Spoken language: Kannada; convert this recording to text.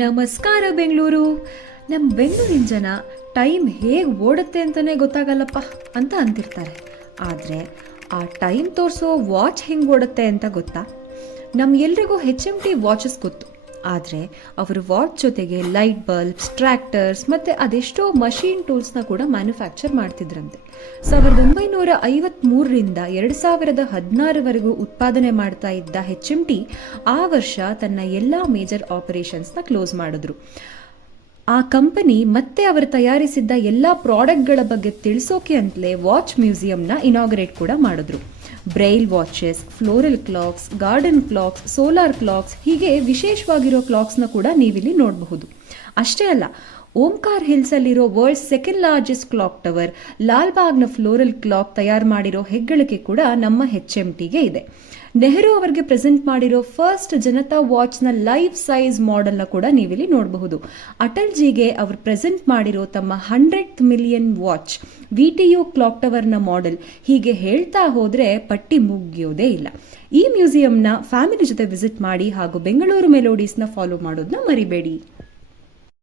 ನಮಸ್ಕಾರ ಬೆಂಗಳೂರು. ನಮ್ಮ ಬೆಂಗಳೂರಿನ ಜನ ಟೈಮ್ ಹೇಗೆ ಓಡುತ್ತೆ ಅಂತಲೇ ಗೊತ್ತಾಗಲ್ಲಪ್ಪ ಅಂತ ಅಂತಿರ್ತಾರೆ. ಆದರೆ ಆ ಟೈಮ್ ತೋರಿಸೋ ವಾಚ್ ಹೆಂಗೆ ಓಡುತ್ತೆ ಅಂತ ಗೊತ್ತಾ? ಎಲ್ರಿಗೂ HMT ವಾಚಸ್ ಗೊತ್ತು. ಆದರೆ ಅವರು ವಾಚ್ ಜೊತೆಗೆ ಲೈಟ್ ಬಲ್ಬ್ಸ್, ಟ್ರ್ಯಾಕ್ಟರ್ಸ್ ಮತ್ತು ಅದೆಷ್ಟೋ ಮಷೀನ್ ಟೂಲ್ಸ್ನ ಕೂಡ ಮ್ಯಾನುಫ್ಯಾಕ್ಚರ್ ಮಾಡ್ತಿದ್ರಂತೆ. 1953ರಿಂದ 2016ವರೆಗೂ ಉತ್ಪಾದನೆ ಮಾಡ್ತಾ ಇದ್ದ HMT ಆ ವರ್ಷ ತನ್ನ ಎಲ್ಲ ಮೇಜರ್ ಆಪರೇಷನ್ಸ್ನ ಕ್ಲೋಸ್ ಮಾಡಿದ್ರು. ಆ ಕಂಪನಿ ಮತ್ತೆ ಅವರು ತಯಾರಿಸಿದ್ದ ಎಲ್ಲ ಪ್ರಾಡಕ್ಟ್ಗಳ ಬಗ್ಗೆ ತಿಳಿಸೋಕೆ ಅಂತಲೇ ವಾಚ್ ಮ್ಯೂಸಿಯಂನ ಇನಾಗ್ರೇಟ್ ಕೂಡ ಮಾಡಿದ್ರು. Braille watches, floral clocks, garden clocks, solar clocks, ಹೀಗೆ ವಿಶೇಷವಾಗಿರೋ ಕ್ಲಾಕ್ಸ್ನ ಕೂಡ ನೀವಿಲ್ಲಿ ನೋಡಬಹುದು. ಅಷ್ಟೇ ಅಲ್ಲ, ಓಂಕಾರ್ ಹಿಲ್ಸಲ್ಲಿರೋ world's second largest clock tower, ಲಾಲ್ಬಾಗ್ನ ಫ್ಲೋರಲ್ ಕ್ಲಾಕ್ ತಯಾರು ಮಾಡಿರೋ ಹೆಗ್ಗಳಿಕೆ ಕೂಡ ನಮ್ಮ HMTಗೆ ಇದೆ. ನೆಹರು ಅವರಿಗೆ ಪ್ರೆಸೆಂಟ್ ಮಾಡಿರೋ ಫಸ್ಟ್ ಜನತಾ ವಾಚ್ನ ಲೈಫ್ ಸೈಜ್ ಮಾಡೆಲ್ನ ಕೂಡ ನೀವಿಲ್ಲಿ ನೋಡಬಹುದು. ಅಟಲ್ ಜಿಗೆ ಅವರು ಪ್ರೆಸೆಂಟ್ ಮಾಡಿರೋ ತಮ್ಮ 100th million watch, VTU clock ಟವರ್ನ ಮಾಡೆಲ್, ಹೀಗೆ ಹೇಳ್ತಾ ಹೋದರೆ ಪಟ್ಟಿ ಮುಗಿಯೋದೇ ಇಲ್ಲ. ಈ ಮ್ಯೂಸಿಯಂನ ಫ್ಯಾಮಿಲಿ ಜೊತೆ ವಿಸಿಟ್ ಮಾಡಿ ಹಾಗೂ ಬೆಂಗಳೂರು ಮೆಲೋಡೀಸ್ನ ಫಾಲೋ ಮಾಡೋದನ್ನ ಮರಿಬೇಡಿ.